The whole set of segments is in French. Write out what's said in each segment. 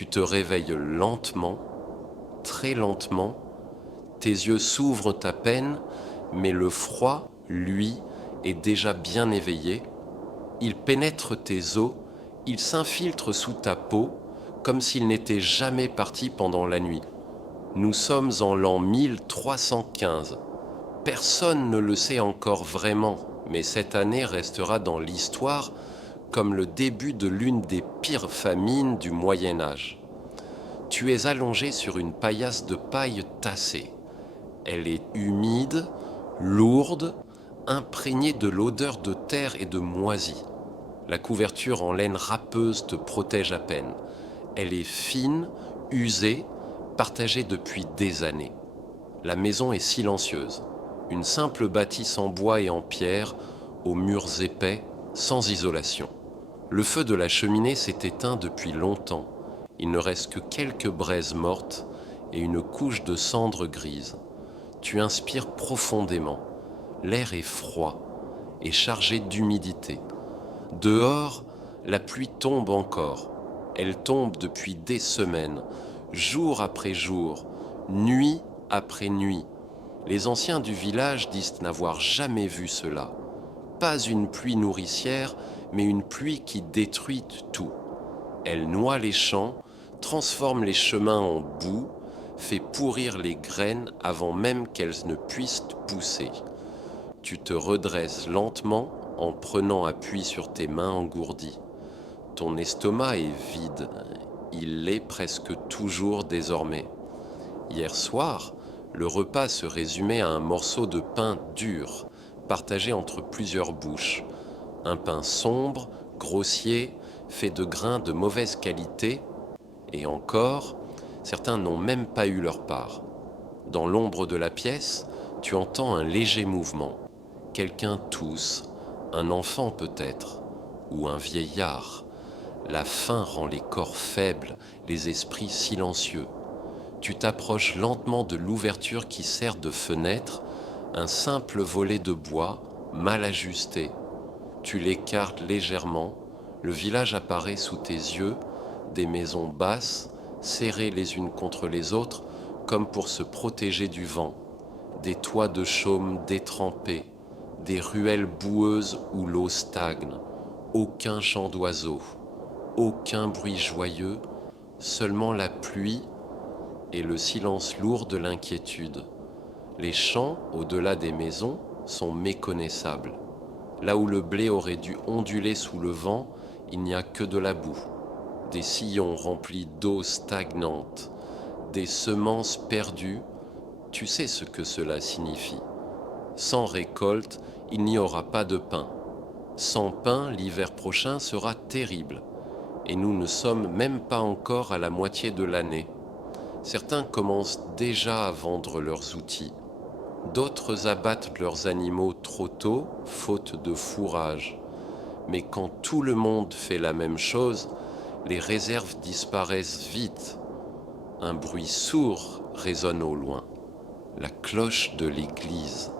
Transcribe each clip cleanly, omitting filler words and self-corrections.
Tu te réveilles lentement, très lentement, tes yeux s'ouvrent à peine, mais le froid, lui, est déjà bien éveillé. Il pénètre tes os, il s'infiltre sous ta peau, comme s'il n'était jamais parti pendant la nuit. Nous sommes en l'an 1315. Personne ne le sait encore vraiment, mais cette année restera dans l'histoire comme le début de l'une des pires famines du Moyen Âge. Tu es allongé sur une paillasse de paille tassée. Elle est humide, lourde, imprégnée de l'odeur de terre et de moisie. La couverture en laine râpeuse te protège à peine. Elle est fine, usée, partagée depuis des années. La maison est silencieuse. Une simple bâtisse en bois et en pierre, aux murs épais, sans isolation. Le feu de la cheminée s'est éteint depuis longtemps. Il ne reste que quelques braises mortes et une couche de cendres grises. Tu inspires profondément. L'air est froid et chargé d'humidité. Dehors, la pluie tombe encore. Elle tombe depuis des semaines, jour après jour, nuit après nuit. Les anciens du village disent n'avoir jamais vu cela. Pas une pluie nourricière, mais une pluie qui détruit tout. Elle noie les champs, transforme les chemins en boue, fait pourrir les graines avant même qu'elles ne puissent pousser. Tu te redresses lentement en prenant appui sur tes mains engourdies. Ton estomac est vide, il l'est presque toujours désormais. Hier soir, le repas se résumait à un morceau de pain dur, partagé entre plusieurs bouches. Un pain sombre, grossier, fait de grains de mauvaise qualité, et encore, certains n'ont même pas eu leur part. Dans l'ombre de la pièce, tu entends un léger mouvement. Quelqu'un tousse, un enfant peut-être, ou un vieillard. La faim rend les corps faibles, les esprits silencieux. Tu t'approches lentement de l'ouverture qui sert de fenêtre, un simple volet de bois, mal ajusté. Tu l'écartes légèrement, le village apparaît sous tes yeux, des maisons basses, serrées les unes contre les autres, comme pour se protéger du vent, des toits de chaume détrempés, des ruelles boueuses où l'eau stagne, aucun chant d'oiseaux, aucun bruit joyeux, seulement la pluie et le silence lourd de l'inquiétude. Les champs, au-delà des maisons, sont méconnaissables. Là où le blé aurait dû onduler sous le vent, il n'y a que de la boue, des sillons remplis d'eau stagnante, des semences perdues. Tu sais ce que cela signifie. Sans récolte, il n'y aura pas de pain. Sans pain, l'hiver prochain sera terrible. Et nous ne sommes même pas encore à la moitié de l'année. Certains commencent déjà à vendre leurs outils. D'autres abattent leurs animaux trop tôt, faute de fourrage. Mais quand tout le monde fait la même chose, les réserves disparaissent vite. Un bruit sourd résonne au loin. La cloche de l'église.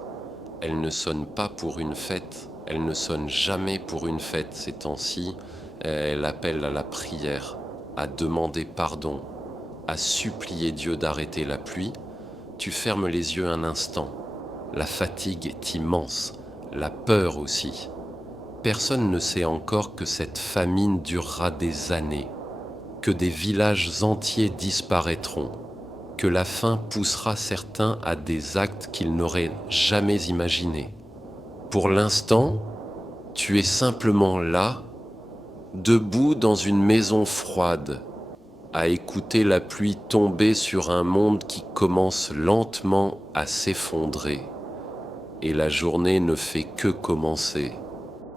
Elle ne sonne pas pour une fête, elle ne sonne jamais pour une fête ces temps-ci. Elle appelle à la prière, à demander pardon, à supplier Dieu d'arrêter la pluie. Tu fermes les yeux un instant. La fatigue est immense, la peur aussi. Personne ne sait encore que cette famine durera des années, que des villages entiers disparaîtront, que la faim poussera certains à des actes qu'ils n'auraient jamais imaginés. Pour l'instant, tu es simplement là, debout dans une maison froide, à écouter la pluie tomber sur un monde qui commence lentement à s'effondrer. Et la journée ne fait que commencer.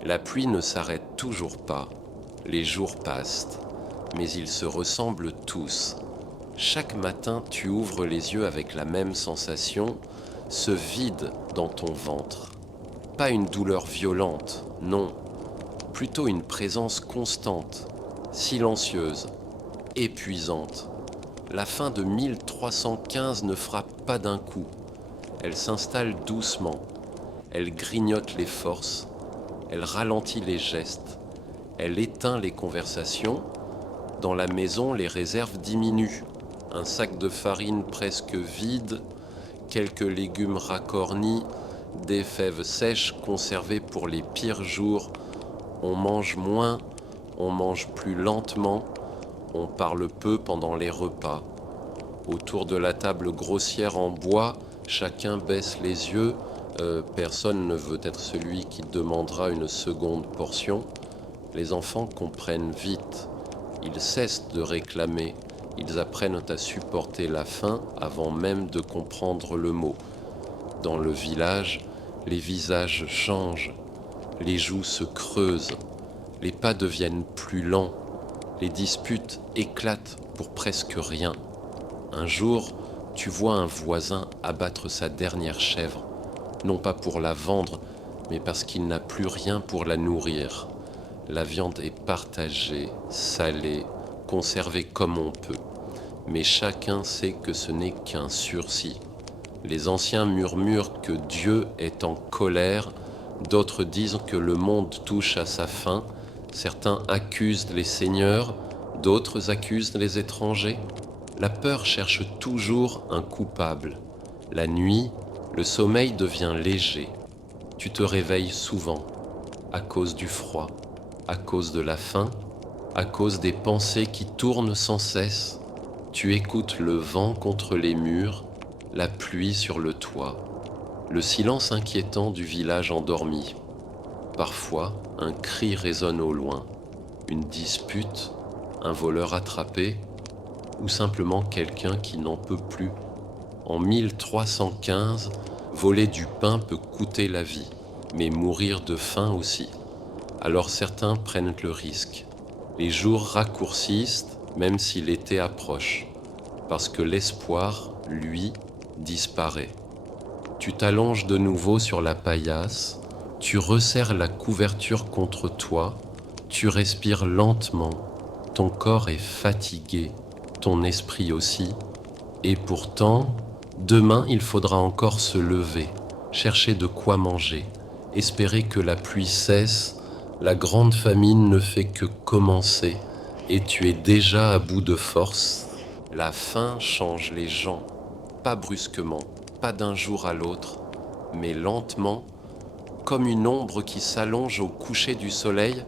La pluie ne s'arrête toujours pas. Les jours passent, mais ils se ressemblent tous. Chaque matin, tu ouvres les yeux avec la même sensation, ce vide dans ton ventre. Pas une douleur violente, non. Plutôt une présence constante, silencieuse, épuisante. La fin de 1315 ne frappe pas d'un coup. Elle s'installe doucement. Elle grignote les forces. Elle ralentit les gestes. Elle éteint les conversations. Dans la maison, les réserves diminuent. Un sac de farine presque vide, quelques légumes racornis, des fèves sèches conservées pour les pires jours. On mange moins, on mange plus lentement, on parle peu pendant les repas. Autour de la table grossière en bois, chacun baisse les yeux. Personne ne veut être celui qui demandera une seconde portion. Les enfants comprennent vite. Ils cessent de réclamer. Ils apprennent à supporter la faim avant même de comprendre le mot. Dans le village, les visages changent. Les joues se creusent. Les pas deviennent plus lents. Les disputes éclatent pour presque rien. Un jour, tu vois un voisin abattre sa dernière chèvre, non pas pour la vendre, mais parce qu'il n'a plus rien pour la nourrir. La viande est partagée, salée, conservée comme on peut. Mais chacun sait que ce n'est qu'un sursis. Les anciens murmurent que Dieu est en colère, d'autres disent que le monde touche à sa fin, certains accusent les seigneurs, d'autres accusent les étrangers. La peur cherche toujours un coupable. La nuit, le sommeil devient léger. Tu te réveilles souvent, à cause du froid, à cause de la faim, à cause des pensées qui tournent sans cesse. Tu écoutes le vent contre les murs, la pluie sur le toit, le silence inquiétant du village endormi. Parfois, un cri résonne au loin, une dispute, un voleur attrapé, ou simplement quelqu'un qui n'en peut plus. En 1315, voler du pain peut coûter la vie, mais mourir de faim aussi. Alors certains prennent le risque. Les jours raccourcissent, même si l'été approche, parce que l'espoir, lui, disparaît. Tu t'allonges de nouveau sur la paillasse, tu resserres la couverture contre toi, tu respires lentement, ton corps est fatigué, ton esprit aussi, et pourtant, demain il faudra encore se lever, chercher de quoi manger, espérer que la pluie cesse, la grande famine ne fait que commencer, et tu es déjà à bout de force. La faim change les gens, pas brusquement, pas d'un jour à l'autre, mais lentement, comme une ombre qui s'allonge au coucher du soleil.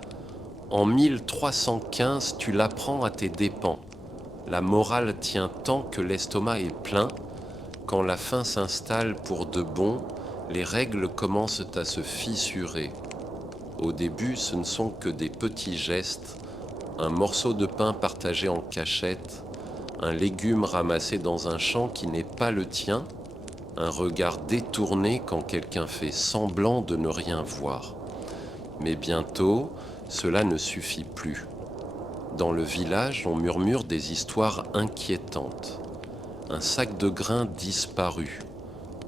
En 1315, tu l'apprends à tes dépens. La morale tient tant que l'estomac est plein. Quand la faim s'installe pour de bon, les règles commencent à se fissurer. Au début, ce ne sont que des petits gestes, un morceau de pain partagé en cachette, un légume ramassé dans un champ qui n'est pas le tien, un regard détourné quand quelqu'un fait semblant de ne rien voir. Mais bientôt, cela ne suffit plus. Dans le village, on murmure des histoires inquiétantes. Un sac de grains disparu,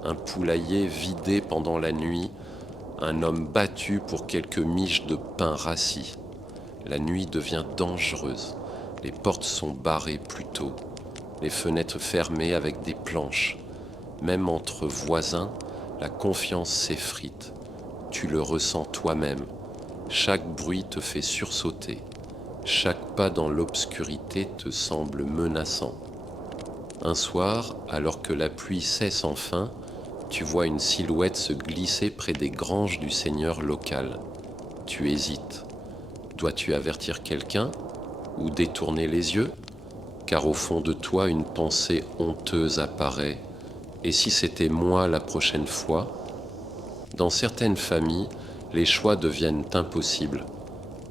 un poulailler vidé pendant la nuit, un homme battu pour quelques miches de pain rassis. La nuit devient dangereuse. Les portes sont barrées plus tôt, les fenêtres fermées avec des planches. Même entre voisins, la confiance s'effrite. Tu le ressens toi-même. Chaque bruit te fait sursauter. Chaque pas dans l'obscurité te semble menaçant. Un soir, alors que la pluie cesse enfin, tu vois une silhouette se glisser près des granges du seigneur local. Tu hésites. Dois-tu avertir quelqu'un ou détourner les yeux? Car au fond de toi, une pensée honteuse apparaît. Et si c'était moi la prochaine fois? Dans certaines familles, les choix deviennent impossibles.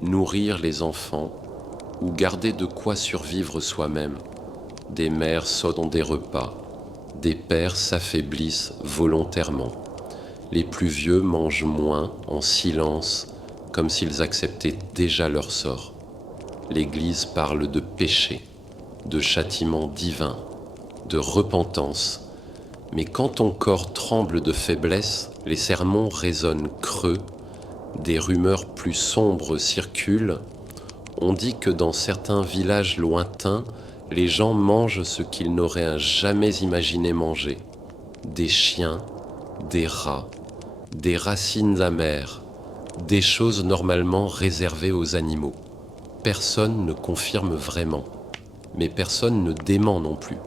Nourrir les enfants ou garder de quoi survivre soi-même. Des mères sautent des repas. Des pères s'affaiblissent volontairement. Les plus vieux mangent moins, en silence, comme s'ils acceptaient déjà leur sort. L'Église parle de péché, de châtiment divin, de repentance. Mais quand ton corps tremble de faiblesse, les sermons résonnent creux, des rumeurs plus sombres circulent. On dit que dans certains villages lointains, les gens mangent ce qu'ils n'auraient jamais imaginé manger. Des chiens, des rats, des racines amères, des choses normalement réservées aux animaux. Personne ne confirme vraiment. mais personne ne dément non plus.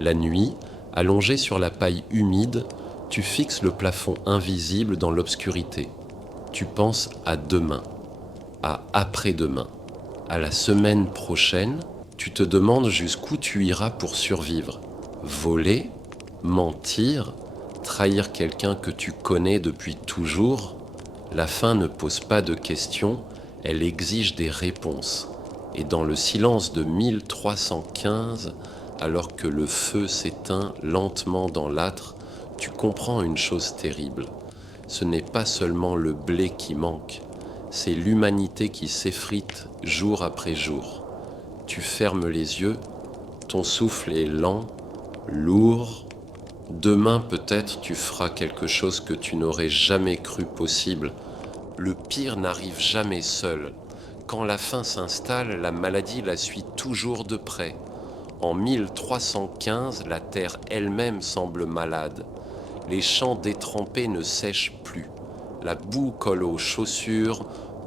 La nuit, allongé sur la paille humide, tu fixes le plafond invisible dans l'obscurité. Tu penses à demain, à après-demain, à la semaine prochaine. Tu te demandes jusqu'où tu iras pour survivre. Voler, mentir, trahir quelqu'un que tu connais depuis toujours. La faim ne pose pas de questions, elle exige des réponses. Et dans le silence de 1315, alors que le feu s'éteint lentement dans l'âtre, tu comprends une chose terrible. Ce n'est pas seulement le blé qui manque, c'est l'humanité qui s'effrite jour après jour. Tu fermes les yeux, ton souffle est lent, lourd. Demain peut-être tu feras quelque chose que tu n'aurais jamais cru possible. Le pire n'arrive jamais seul. Quand la faim s'installe, la maladie la suit toujours de près. En 1315, la terre elle-même semble malade. Les champs détrempés ne sèchent plus. La boue colle aux chaussures,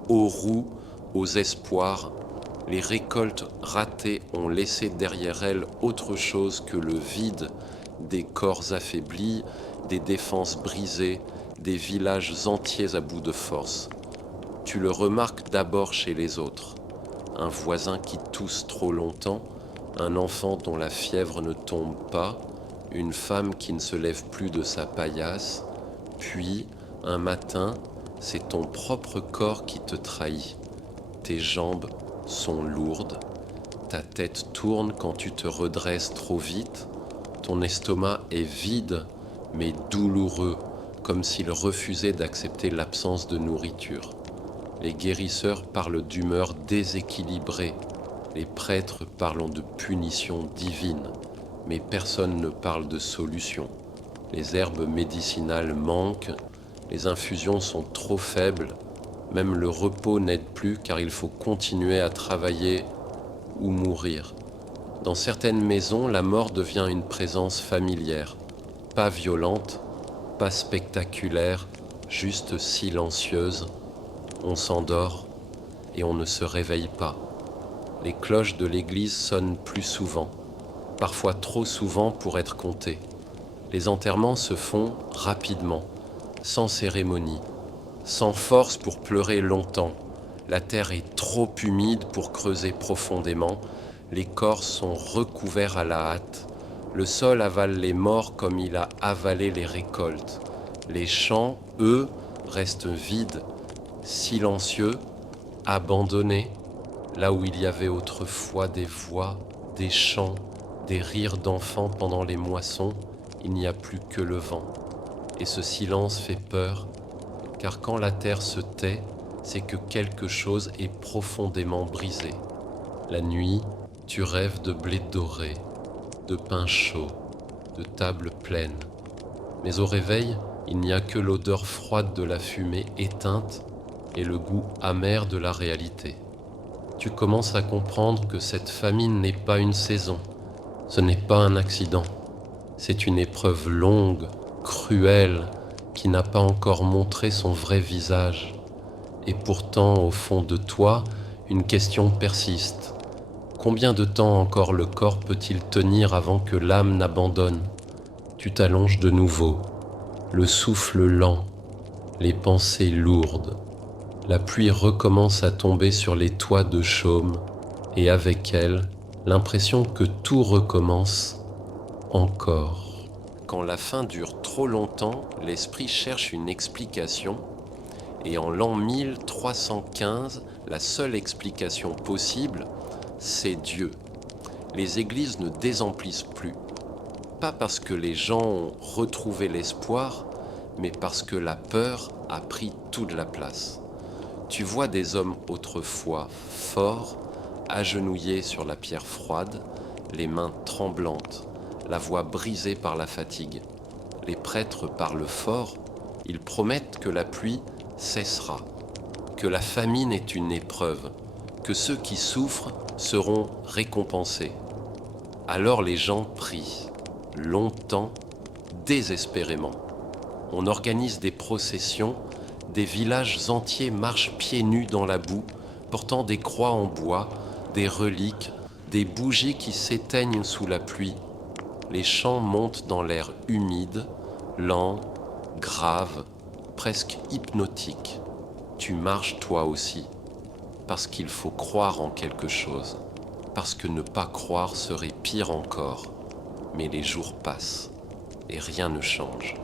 aux roues, aux espoirs. Les récoltes ratées ont laissé derrière elles autre chose que le vide, des corps affaiblis, des défenses brisées, des villages entiers à bout de force. Tu le remarques d'abord chez les autres. Un voisin qui tousse trop longtemps, un enfant dont la fièvre ne tombe pas, une femme qui ne se lève plus de sa paillasse, puis, un matin, c'est ton propre corps qui te trahit. Tes jambes sont lourdes, ta tête tourne quand tu te redresses trop vite, ton estomac est vide mais douloureux, comme s'il refusait d'accepter l'absence de nourriture. Les guérisseurs parlent d'humeur déséquilibrée, les prêtres parlent de punition divine, mais personne ne parle de solution. Les herbes médicinales manquent, les infusions sont trop faibles, même le repos n'aide plus car il faut continuer à travailler ou mourir. Dans certaines maisons, la mort devient une présence familière, pas violente, pas spectaculaire, juste silencieuse. On s'endort et on ne se réveille pas. Les cloches de l'église sonnent plus souvent, parfois trop souvent pour être comptées. Les enterrements se font rapidement, sans cérémonie, sans force pour pleurer longtemps. La terre est trop humide pour creuser profondément. Les corps sont recouverts à la hâte. Le sol avale les morts comme il a avalé les récoltes. Les champs, eux, restent vides, silencieux, abandonnés, là où il y avait autrefois des voix, des chants, des rires d'enfants pendant les moissons, il n'y a plus que le vent. Et ce silence fait peur, car quand la terre se tait, c'est que quelque chose est profondément brisé. La nuit, tu rêves de blé doré, de pain chaud, de tables pleines. Mais au réveil, il n'y a que l'odeur froide de la fumée éteinte et le goût amer de la réalité. Tu commences à comprendre que cette famine n'est pas une saison, ce n'est pas un accident, c'est une épreuve longue, cruelle, qui n'a pas encore montré son vrai visage. Et pourtant, au fond de toi, une question persiste. Combien de temps encore le corps peut-il tenir avant que l'âme n'abandonne? Tu t'allonges de nouveau, le souffle lent, les pensées lourdes. La pluie recommence à tomber sur les toits de chaume, et avec elle, l'impression que tout recommence encore. Quand la faim dure trop longtemps, l'esprit cherche une explication, et en l'an 1315, la seule explication possible, c'est Dieu. Les églises ne désemplissent plus, pas parce que les gens ont retrouvé l'espoir, mais parce que la peur a pris toute la place. Tu vois des hommes autrefois forts, agenouillés sur la pierre froide, les mains tremblantes, la voix brisée par la fatigue. Les prêtres parlent fort, ils promettent que la pluie cessera, que la famine est une épreuve, que ceux qui souffrent seront récompensés. Alors les gens prient, longtemps, désespérément. On organise des processions, des villages entiers marchent pieds nus dans la boue, portant des croix en bois, des reliques, Des bougies qui s'éteignent sous la pluie. Les chants montent dans l'air humide, lent, grave, presque hypnotique. Tu marches toi aussi, parce qu'il faut croire en quelque chose, parce que ne pas croire serait pire encore. Mais les jours passent, et rien ne change.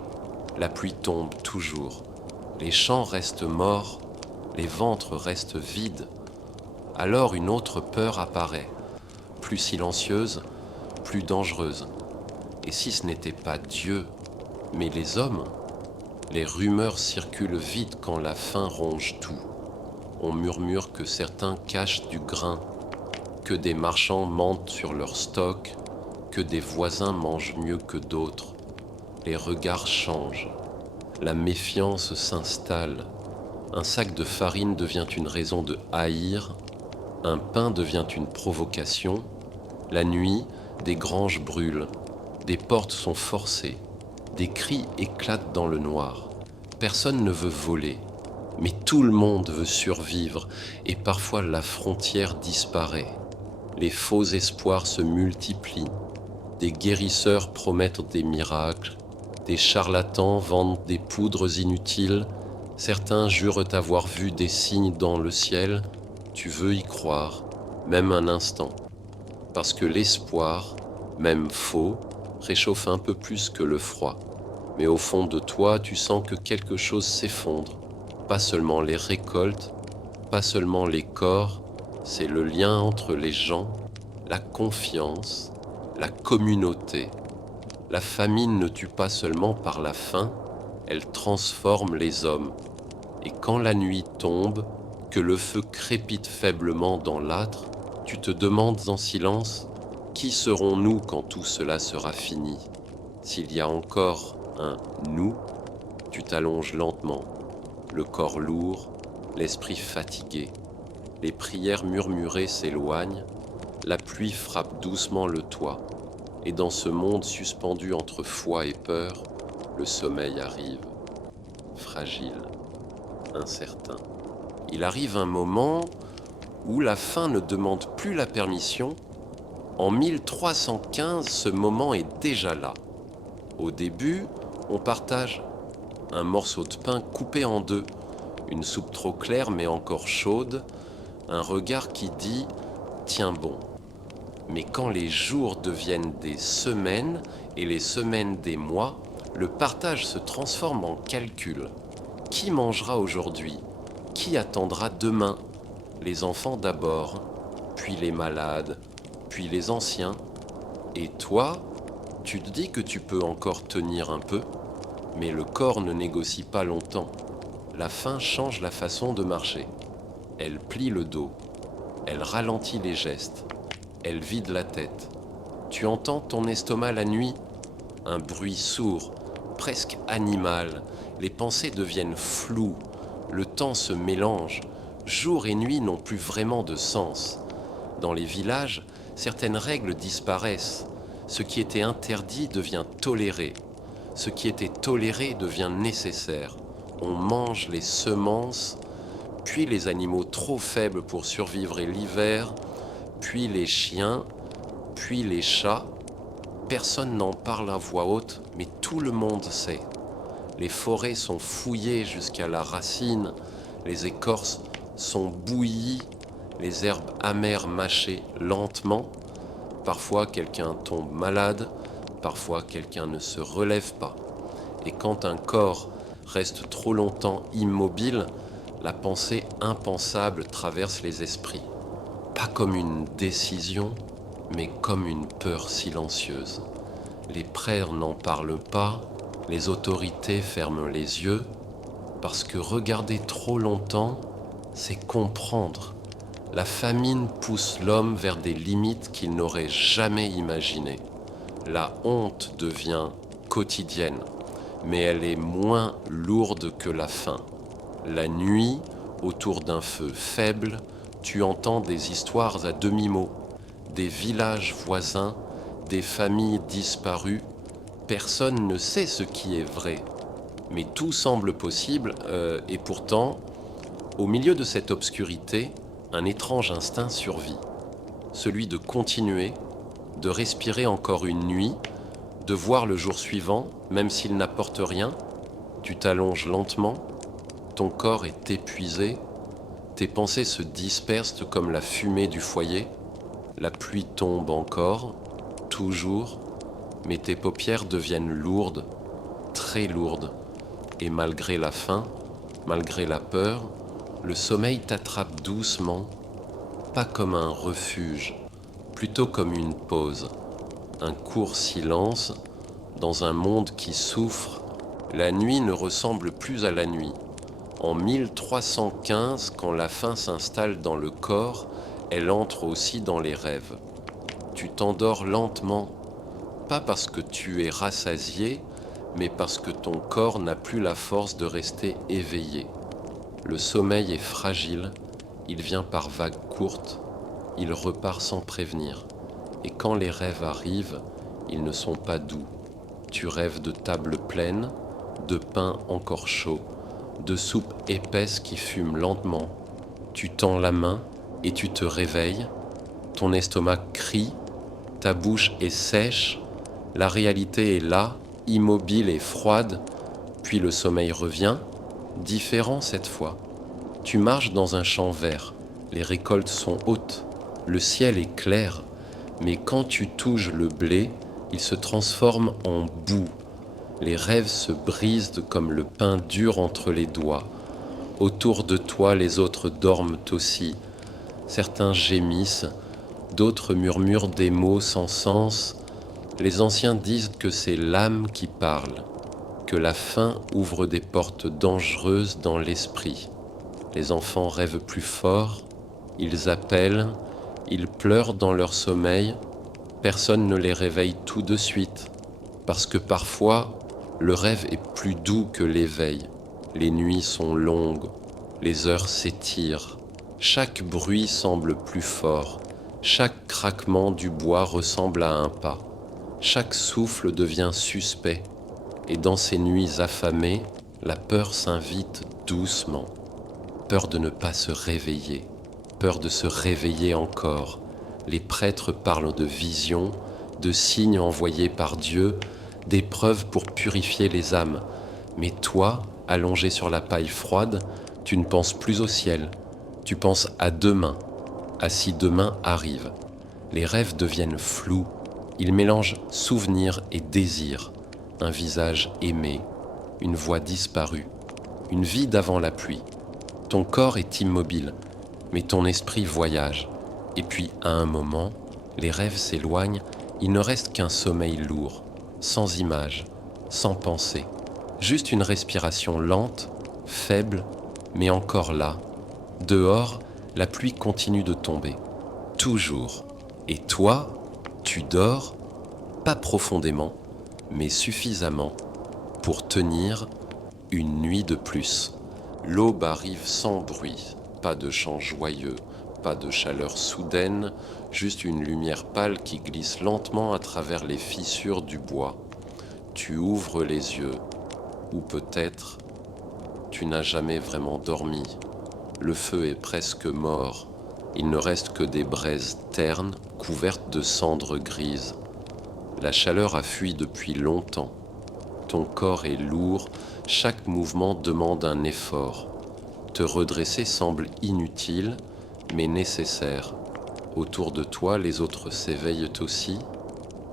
La pluie tombe toujours, les champs restent morts, les ventres restent vides. Alors une autre peur apparaît, plus silencieuse, plus dangereuse. Et si ce n'était pas Dieu, mais les hommes? Les rumeurs circulent vite quand la faim ronge tout. On murmure que certains cachent du grain, que des marchands mentent sur leur stock, que des voisins mangent mieux que d'autres. Les regards changent, la méfiance s'installe. Un sac de farine devient une raison de haïr, un pain devient une provocation. La nuit, des granges brûlent, des portes sont forcées, des cris éclatent dans le noir. Personne ne veut voler, mais tout le monde veut survivre et parfois la frontière disparaît. Les faux espoirs se multiplient. Des guérisseurs promettent des miracles, des charlatans vendent des poudres inutiles, certains jurent avoir vu des signes dans le ciel. Tu veux y croire, même un instant, parce que l'espoir, même faux, réchauffe un peu plus que le froid. Mais au fond de toi, tu sens que quelque chose s'effondre. Pas seulement les récoltes, pas seulement les corps, c'est le lien entre les gens, la confiance, la communauté. La famine ne tue pas seulement par la faim, elle transforme les hommes. Et quand la nuit tombe, que le feu crépite faiblement dans l'âtre, tu te demandes en silence, qui serons-nous quand tout cela sera fini? S'il y a encore un « nous », tu t'allonges lentement, le corps lourd, l'esprit fatigué. Les prières murmurées s'éloignent, la pluie frappe doucement le toit, et dans ce monde suspendu entre foi et peur, le sommeil arrive, fragile, incertain. Il arrive un moment où la faim ne demande plus la permission. En 1315, ce moment est déjà là. Au début, on partage un morceau de pain coupé en deux, une soupe trop claire mais encore chaude, un regard qui dit « tiens bon ». Mais quand les jours deviennent des semaines et les semaines des mois, le partage se transforme en calcul. Qui mangera aujourd'hui? Qui attendra demain? Les enfants d'abord, puis les malades, puis les anciens. Et toi, tu te dis que tu peux encore tenir un peu, mais le corps ne négocie pas longtemps. La faim change la façon de marcher. Elle plie le dos, elle ralentit les gestes, elle vide la tête. Tu entends ton estomac la nuit, un bruit sourd, presque animal. Les pensées deviennent floues, le temps se mélange. Jour et nuit n'ont plus vraiment de sens. Dans les villages, certaines règles disparaissent. Ce qui était interdit devient toléré. Ce qui était toléré devient nécessaire. On mange les semences, puis les animaux trop faibles pour survivre l'hiver, puis les chiens, puis les chats. Personne n'en parle à voix haute, mais tout le monde sait. Les forêts sont fouillées jusqu'à la racine, les écorces sont bouillies, les herbes amères mâchées lentement. Parfois quelqu'un tombe malade, parfois quelqu'un ne se relève pas. Et quand un corps reste trop longtemps immobile, la pensée impensable traverse les esprits. Pas comme une décision, mais comme une peur silencieuse. Les prêtres n'en parlent pas, les autorités ferment les yeux, parce que regarder trop longtemps, c'est comprendre. La famine pousse l'homme vers des limites qu'il n'aurait jamais imaginées. La honte devient quotidienne, mais elle est moins lourde que la faim. La nuit, autour d'un feu faible, tu entends des histoires à demi-mot, des villages voisins, des familles disparues. Personne ne sait ce qui est vrai, mais tout semble possible, et pourtant, au milieu de cette obscurité, un étrange instinct survit, celui de continuer, de respirer encore une nuit, de voir le jour suivant, même s'il n'apporte rien. Tu t'allonges lentement, ton corps est épuisé, tes pensées se dispersent comme la fumée du foyer, la pluie tombe encore, toujours, mais tes paupières deviennent lourdes, très lourdes, et malgré la faim, malgré la peur, le sommeil t'attrape doucement, pas comme un refuge, plutôt comme une pause, un court silence dans un monde qui souffre. La nuit ne ressemble plus à la nuit. En 1315, quand la faim s'installe dans le corps, elle entre aussi dans les rêves. Tu t'endors lentement, pas parce que tu es rassasié, mais parce que ton corps n'a plus la force de rester éveillé. Le sommeil est fragile, il vient par vagues courtes, il repart sans prévenir. Et quand les rêves arrivent, ils ne sont pas doux. Tu rêves de tables pleines, de pain encore chaud, de soupe épaisse qui fume lentement. Tu tends la main et tu te réveilles. Ton estomac crie, ta bouche est sèche, la réalité est là, immobile et froide, puis le sommeil revient, différent cette fois. Tu marches dans un champ vert, les récoltes sont hautes, le ciel est clair, mais quand tu touches le blé, il se transforme en boue. Les rêves se brisent comme le pain dur entre les doigts. Autour de toi, les autres dorment aussi. Certains gémissent, d'autres murmurent des mots sans sens. Les anciens disent que c'est l'âme qui parle, que la faim ouvre des portes dangereuses dans l'esprit. Les enfants rêvent plus fort, ils appellent, ils pleurent dans leur sommeil. Personne ne les réveille tout de suite, parce que parfois, le rêve est plus doux que l'éveil. Les nuits sont longues, les heures s'étirent. Chaque bruit semble plus fort, chaque craquement du bois ressemble à un pas. Chaque souffle devient suspect, et dans ces nuits affamées, la peur s'invite doucement. Peur de ne pas se réveiller, peur de se réveiller encore. Les prêtres parlent de visions, de signes envoyés par Dieu, d'épreuves pour purifier les âmes. Mais toi, allongé sur la paille froide, tu ne penses plus au ciel, tu penses à demain, à si demain arrive. Les rêves deviennent flous, ils mélangent souvenir et désir, un visage aimé, une voix disparue, une vie d'avant la pluie. Ton corps est immobile, mais ton esprit voyage. Et puis, à un moment, les rêves s'éloignent, il ne reste qu'un sommeil lourd, sans image, sans pensée. Juste une respiration lente, faible, mais encore là. Dehors, la pluie continue de tomber. Toujours. Et toi, tu dors, pas profondément, mais suffisamment pour tenir une nuit de plus. L'aube arrive sans bruit, pas de chant joyeux, pas de chaleur soudaine, juste une lumière pâle qui glisse lentement à travers les fissures du bois. Tu ouvres les yeux, ou peut-être tu n'as jamais vraiment dormi. Le feu est presque mort, il ne reste que des braises ternes couvertes de cendres grises. La chaleur a fui depuis longtemps. Ton corps est lourd, chaque mouvement demande un effort. Te redresser semble inutile, mais nécessaire. Autour de toi, les autres s'éveillent aussi,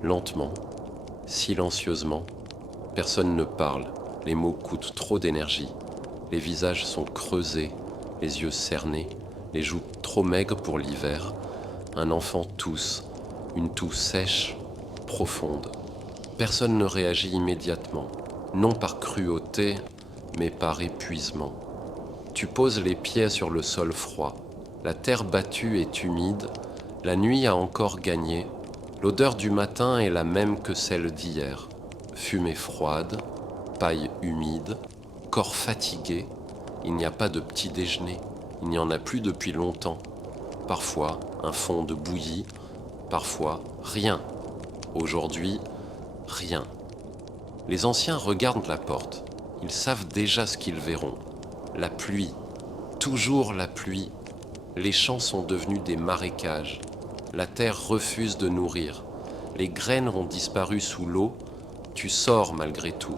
lentement, silencieusement. Personne ne parle, les mots coûtent trop d'énergie. Les visages sont creusés, les yeux cernés, les joues trop maigres pour l'hiver. Un enfant tousse, une toux sèche, profonde. Personne ne réagit immédiatement, non par cruauté, mais par épuisement. Tu poses les pieds sur le sol froid. La terre battue est humide, la nuit a encore gagné. L'odeur du matin est la même que celle d'hier. Fumée froide, paille humide, corps fatigué. Il n'y a pas de petit déjeuner, il n'y en a plus depuis longtemps. Parfois, un fond de bouillie, parfois, rien. Aujourd'hui, rien. Les anciens regardent la porte. Ils savent déjà ce qu'ils verront. La pluie. Toujours la pluie. Les champs sont devenus des marécages. La terre refuse de nourrir. Les graines ont disparu sous l'eau. Tu sors malgré tout.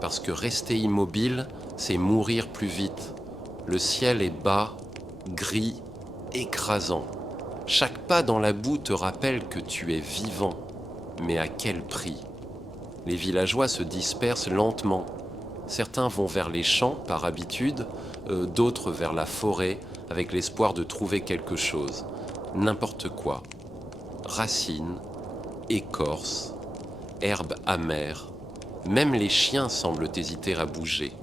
Parce que rester immobile, c'est mourir plus vite. Le ciel est bas, gris, écrasant. Chaque pas dans la boue te rappelle que tu es vivant. Mais à quel prix? Les villageois se dispersent lentement. Certains vont vers les champs par habitude, d'autres vers la forêt avec l'espoir de trouver quelque chose. N'importe quoi. Racines, écorces, herbes amères. Même les chiens semblent hésiter à bouger.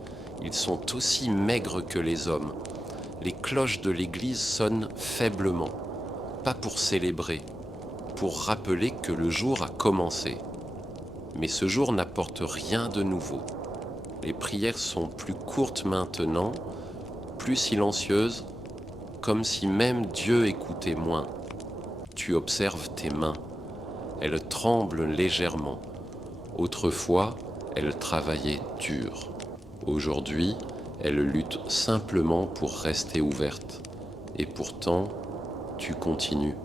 Ils sont aussi maigres que les hommes. Les cloches de l'église sonnent faiblement. Pas pour célébrer, pour rappeler que le jour a commencé. Mais ce jour n'apporte rien de nouveau. Les prières sont plus courtes maintenant, plus silencieuses, comme si même Dieu écoutait moins. Tu observes tes mains. Elles tremblent légèrement. Autrefois, elles travaillaient dur. Aujourd'hui, elles luttent simplement pour rester ouvertes. Et pourtant, tu continues.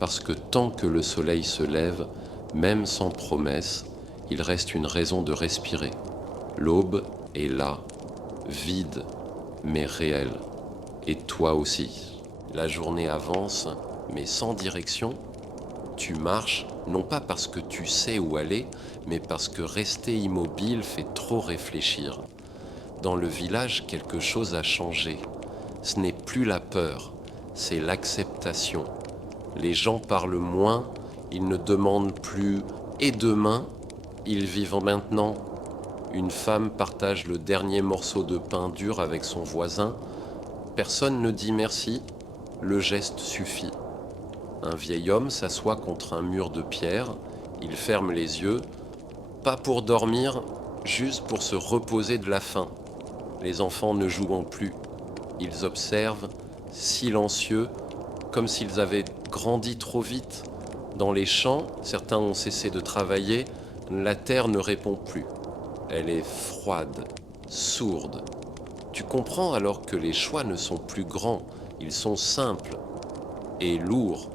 Parce que tant que le soleil se lève, même sans promesse, il reste une raison de respirer. L'aube est là, vide, mais réelle. Et toi aussi. La journée avance, mais sans direction. Tu marches, non pas parce que tu sais où aller, mais parce que rester immobile fait trop réfléchir. Dans le village, quelque chose a changé. Ce n'est plus la peur, c'est l'acceptation. Les gens parlent moins, ils ne demandent plus « et demain ?» Ils vivent maintenant. Une femme partage le dernier morceau de pain dur avec son voisin. Personne ne dit merci, le geste suffit. Un vieil homme s'assoit contre un mur de pierre, il ferme les yeux, pas pour dormir, juste pour se reposer de la faim. Les enfants ne jouent plus, ils observent, silencieux, comme s'ils avaient grandi trop vite. Dans les champs, certains ont cessé de travailler, la terre ne répond plus. Elle est froide, sourde. Tu comprends alors que les choix ne sont plus grands, ils sont simples et lourds.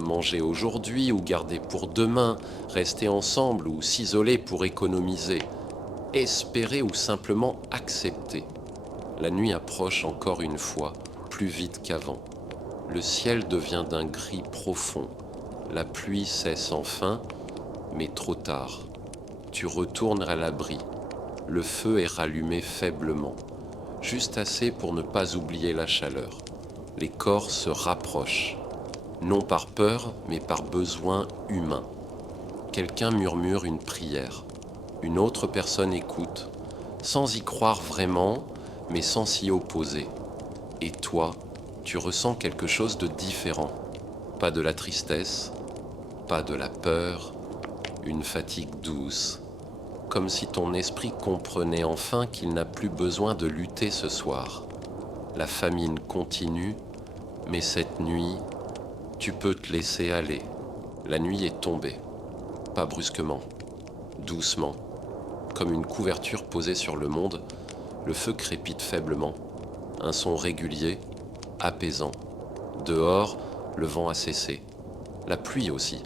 Manger aujourd'hui ou garder pour demain, rester ensemble ou s'isoler pour économiser, espérer ou simplement accepter. La nuit approche encore une fois, plus vite qu'avant. Le ciel devient d'un gris profond. La pluie cesse enfin, mais trop tard. Tu retournes à l'abri. Le feu est rallumé faiblement, juste assez pour ne pas oublier la chaleur. Les corps se rapprochent, non par peur, mais par besoin humain. Quelqu'un murmure une prière. Une autre personne écoute, sans y croire vraiment, mais sans s'y opposer. Et toi, tu ressens quelque chose de différent. Pas de la tristesse, pas de la peur, une fatigue douce, comme si ton esprit comprenait enfin qu'il n'a plus besoin de lutter ce soir. La famine continue, mais cette nuit, tu peux te laisser aller. La nuit est tombée, pas brusquement, doucement, comme une couverture posée sur le monde. Le feu crépite faiblement, un son régulier, apaisant. Dehors, le vent a cessé, la pluie aussi.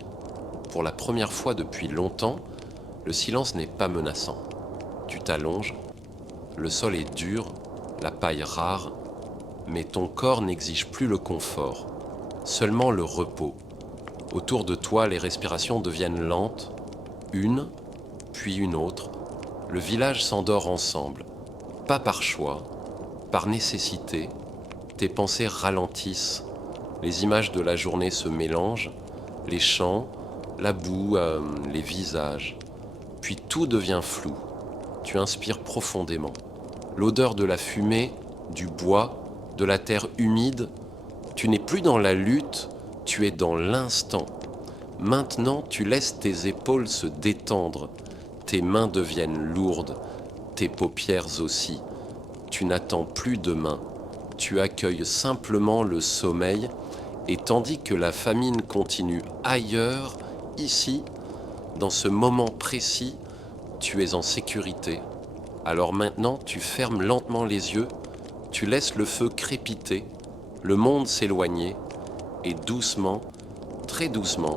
Pour la première fois depuis longtemps, le silence n'est pas menaçant. Tu t'allonges, le sol est dur, la paille rare, mais ton corps n'exige plus le confort, seulement le repos. Autour de toi, les respirations deviennent lentes, une, puis une autre. Le village s'endort ensemble, pas par choix, par nécessité. Tes pensées ralentissent, les images de la journée se mélangent, les chants, la boue, les visages. Puis tout devient flou. Tu inspires profondément. L'odeur de la fumée, du bois, de la terre humide. Tu n'es plus dans la lutte, tu es dans l'instant. Maintenant, tu laisses tes épaules se détendre. Tes mains deviennent lourdes, tes paupières aussi. Tu n'attends plus demain. Tu accueilles simplement le sommeil, et tandis que la famine continue ailleurs, ici, dans ce moment précis, tu es en sécurité. Alors maintenant, tu fermes lentement les yeux, tu laisses le feu crépiter, le monde s'éloigner, et doucement, très doucement,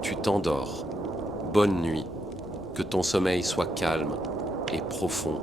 tu t'endors. Bonne nuit, que ton sommeil soit calme et profond.